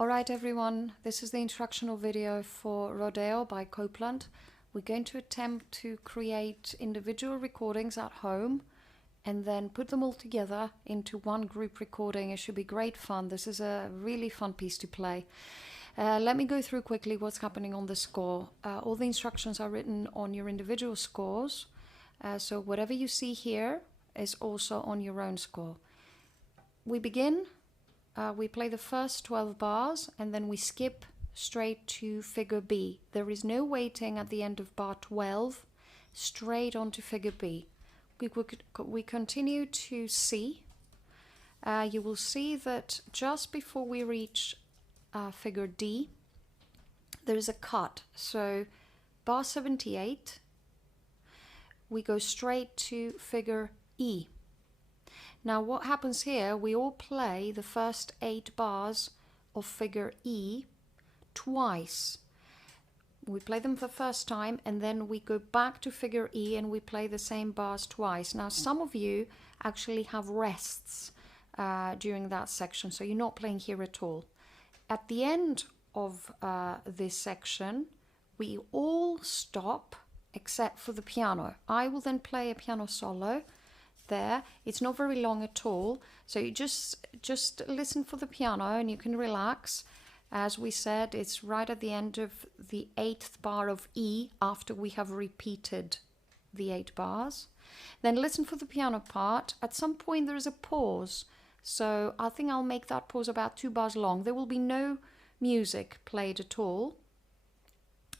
Alright everyone, this is the instructional video for Rodeo by Copland. We're going to attempt to create individual recordings at home and then put them all together into one group recording. It should be great fun. This is a really fun piece to play. Let me go through quickly what's happening on the score. All the instructions are written on your individual scores, so whatever you see here is also on your own score. We begin. We play the first 12 bars and then we skip straight to figure B. There is no waiting at the end of bar 12, straight on to figure B. We continue to C. You will see that just before we reach figure D, there is a cut. So bar 78, we go straight to figure E. Now what happens here, we all play the first 8 bars of figure E twice. We play them for the first time and then we go back to figure E and we play the same bars twice. Now some of you actually have rests during that section, so you're not playing here at all. At the end of this section, we all stop except for the piano. I will then play a piano solo. There, it's not very long at all, so you just listen for the piano and you can relax. As we said, it's right at the end of the 8th bar of E after we have repeated the 8 bars. Then listen for the piano part. At some point there is a pause, so I think I'll make that pause about 2 bars long. There will be no music played at all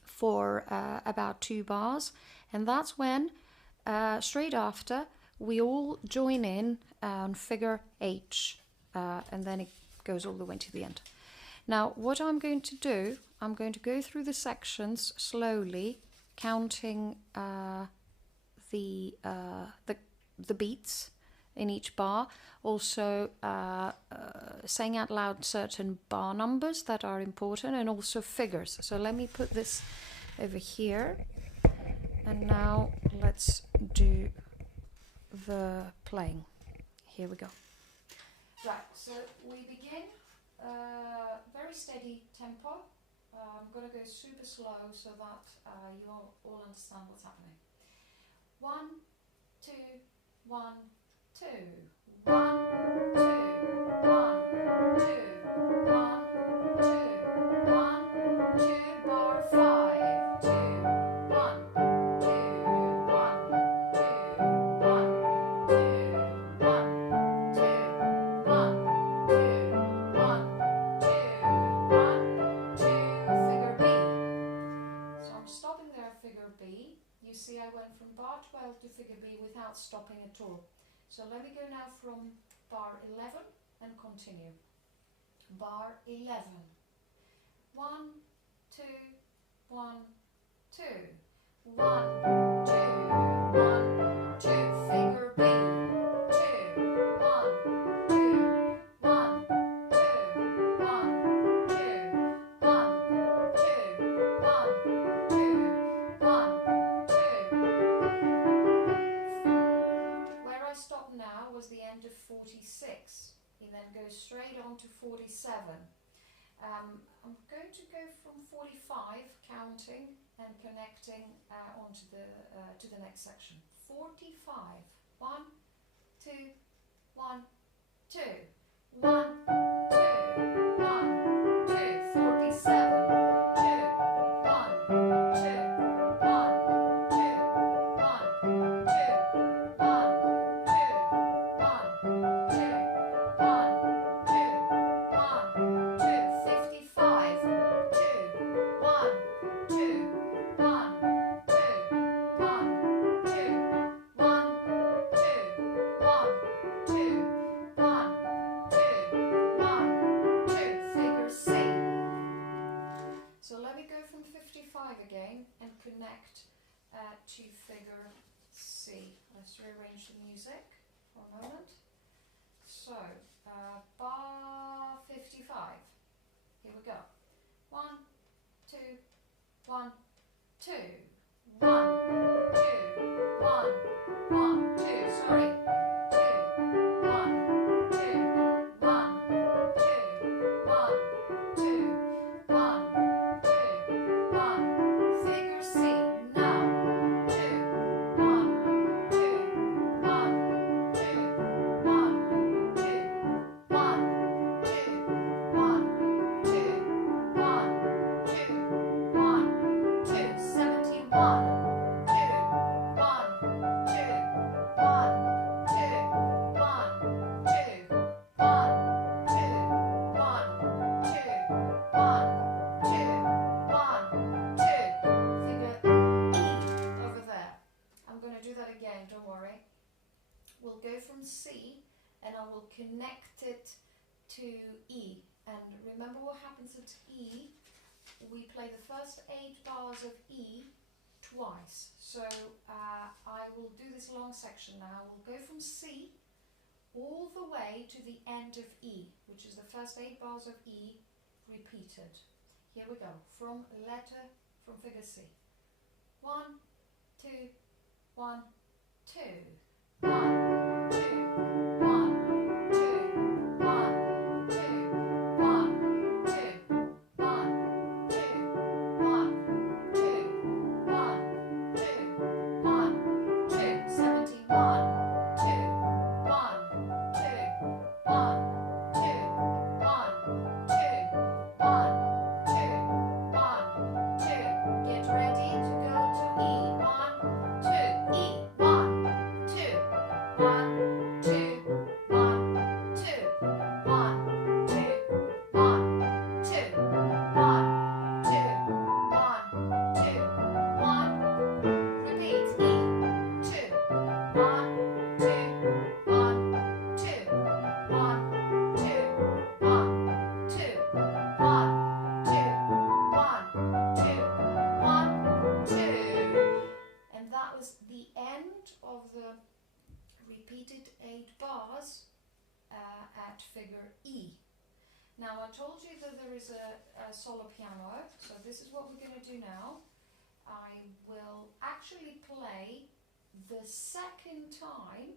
for about 2 bars, and that's when straight after we all join in on figure H, and then it goes all the way to the end. Now what I'm going to do, I'm going to go through the sections slowly, counting the beats in each bar, also saying out loud certain bar numbers that are important, and also figures. So let me put this over here, and now let's do the playing. Here we go. Right, so we begin very steady tempo. I'm going to go super slow so that you all understand what's happening. 1, 2, 1, 2. 1, 2, 1, 2, 1, 2, 1, 2, bar 5, 2, 1, 2, 1, 2, 1, 2, 1, 2, 1, 2, 1, 2, 1, 2, figure B. So I'm stopping there at figure B. You see I went from bar 12 to figure B without stopping at all. So let me go now from bar 11 and continue. Bar 11. 1, 2, 1, 2. 1, 2, 1, 2. Figure B. 2, 1, 2, 1, 2, 1, 2, 1, 2, 1, 2, 1, 2. Where I stop now was the end of 46. He then goes straight on to 47. I'm going to go from 45, counting and connecting onto to the next section. 45. 1, 2, 1, 2. 1, 2, 1, 2. 47. 2, 1, 2, 1, 2, 1, 2, 1, 2, 1, 2, 1, 2, 1, 2. 55. 2, 1, 2, 1, 2, 1, 2, 1, 2, 1, 2, 1, 2, 1, 2. Figure C. So let me go from 55 again and connect to figure C. Let's rearrange the music for a moment. So, bar 55. Here we go. 1, 2, 1, 2. 1, 2, 1, 1, 2. Sorry. 2, 1, 2, 1, 2, 1, 2, I will connect it to E. And remember what happens at E? We play the first 8 bars of E twice. So I will do this long section now. We'll go from C all the way to the end of E, which is the first 8 bars of E repeated. Here we go, from figure C. 1, 2, 1, 2. 1, 2, 1, 2, 1, 2, 1, 2, 1, 2, 1, 2, 1, 2, 1, 2, 71, 2, 1, 2, 1, 2, 1, 2, 1, 2, 1, 2. Get ready to go to E. 1, 2, E. 1, 2, 1, 2, 1, 2, 1, 2, 1, 2, 1, 2, 1, 2, 1. Repeat. E. 2, 1, 2, 1, 2, 1, 2, 1, 2, 1, 2, 1, 2, 1, 2. And that was the end of the repeated 8 bars at figure E. Now I told you that there is a solo piano, so this is what we're going to do now. I will actually play the second time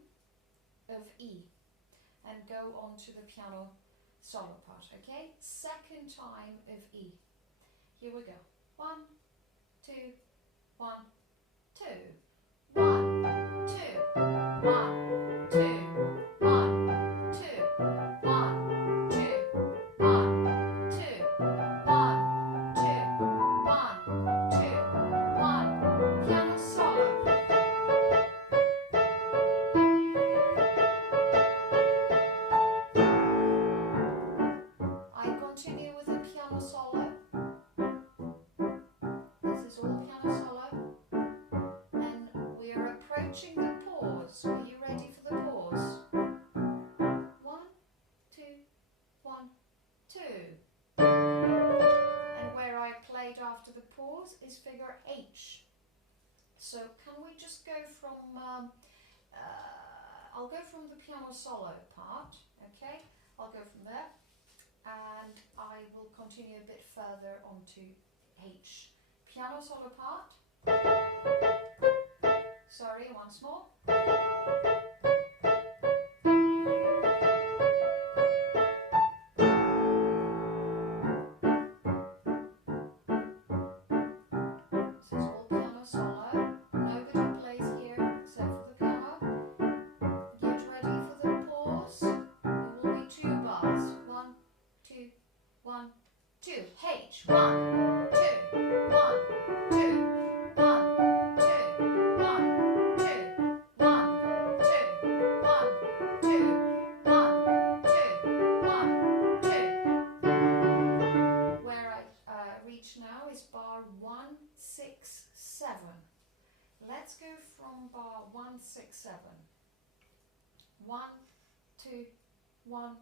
of E and go on to the piano solo part, okay? Second time of E. Here we go. 1, 2, 1, 2. 1, 2, 1, 2, 1, 2, 1, 2, 1, 2, 1, 2, 1, 2, 1. Piano solo. I continue with the piano solo. This is all piano solo. And we are approaching the pause. Are you ready for the pause? 1, 2, 1, 2. And where I played after the pause is figure H. So can we just go from, I'll go from the piano solo part, okay? I'll go from there and I will continue a bit further onto H. Piano solo part. Sorry, once more. This is all piano solo. Nobody plays here except for the piano. Get ready for the pause. It will be 2 bars. 1, 2, 1, 2. H. 1, 2, 1, 2, 1, 2, 1, 2, 1, 2, 1, 2, 1, 2, 1, 2. Where I reach now is bar 1, 6, 7. Let's go from bar 1, 6, 7. 1, 2, 1,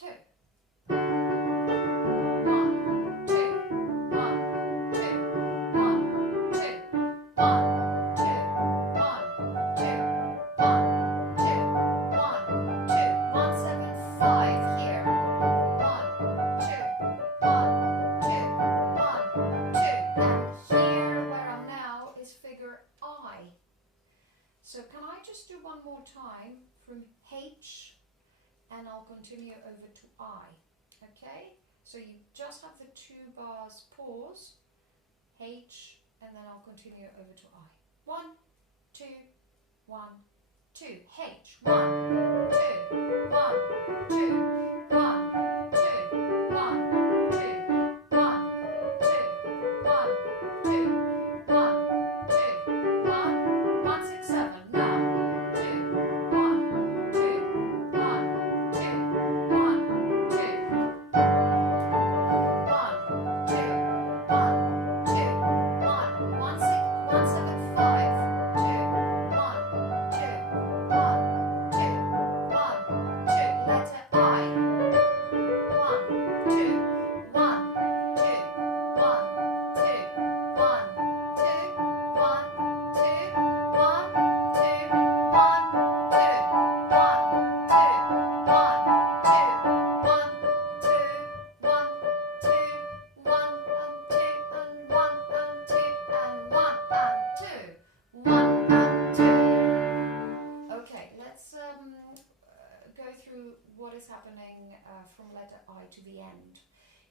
2. 1, 2, 1, 2, 1, 2, 1, 2, 1, 2, 1, 2, 1, 2, 1, 7, 5 here. 1, 2, 1, 2, 1, 2. And here where I'm now is figure I. So can I just do one more time from H and I'll continue over to I. Okay? So you just have the 2 bars pause, H, and then I'll continue over to I. 1, 2, 1, 2. H. 1, 2, 1, 2, 1, 2, 1, 2, 1, 2, 1, 2, 1, 2, 1, 1, 6, 7. Now 2, 1, 2, 1, 2, 1, 2, 1, 2, 1, 2, 1, 1, 6, 1, 7, 5, 2, 1, 2, 1, 2, 1, 2. the end.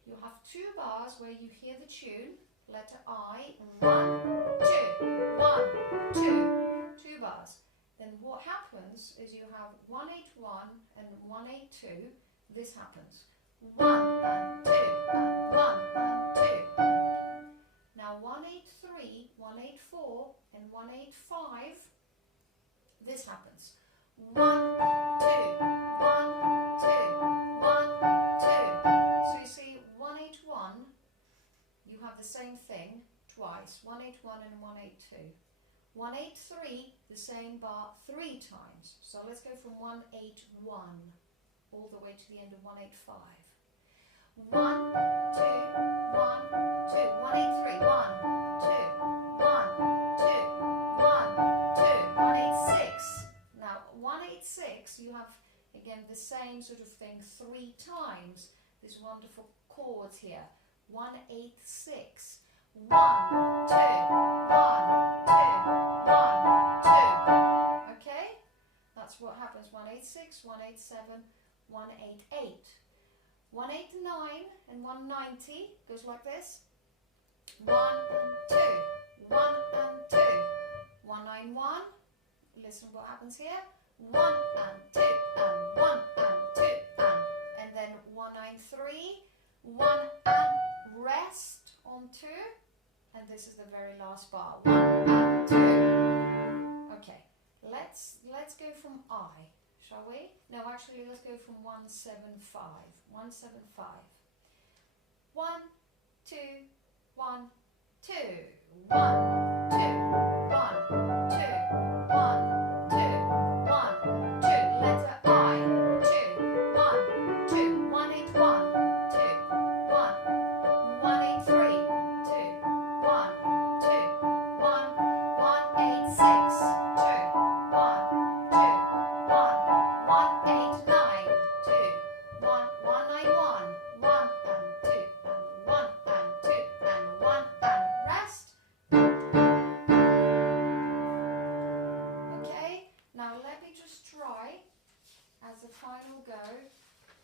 You have 2 bars where you hear the tune, letter I, 1, 2, 1, 2, 2 bars. Then what happens is you have 181 and 182, this happens. 1 and 2 and 1 and 2. Now 183, 184 and 185, this happens. 1, 2, 1, 2, 1, 2. So you see 181, you have the same thing twice, 181 and 182. 183, the same bar 3 times. So let's go from 181 all the way to the end of 185. 1, 2, 1, 2, 183, 1, 2, 1, 2, 1, 2, 186. Now 186, you have again the same sort of thing 3 times. These wonderful chords here. 186. 1, 2, 1, 2, 1, 2. Okay? That's what happens. 186, 187, 188. 189 and 190 goes like this. 1 and 2, 1 and 2. 191, listen what happens here. 1 and 2 and 1 and 2 and then 193, 1 and rest on 2, and this is the very last bar. 1 and 2. Okay, let's go from I. Shall we? No, actually, let's go from 175. 175. 1, 2, 1, 2. 1, 2, 1, 2, 1, 2, 1, 2. Letter I. 2, 1, 2. 181, 2, 1. 183, 2, 1, 2, 1. 186, 2, 1, 2, 1. 189, 2, 1, 191, 1 and 2 and 1 and 2 and 1 and rest. Okay, now let me just try as a final go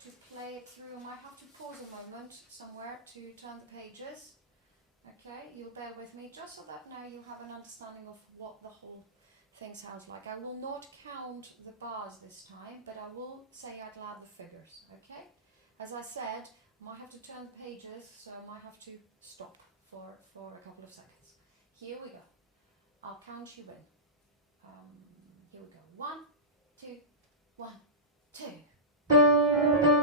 to play it through. I might have to pause a moment somewhere to turn the pages. Okay, you'll bear with me just so that now you have an understanding of what the whole thing sounds like. I will not count the bars this time, but I will say out loud the figures, okay? As I said, I might have to turn the pages, so I might have to stop for a couple of seconds. Here we go. I'll count you in. Here we go. 1, 2, 1, 2.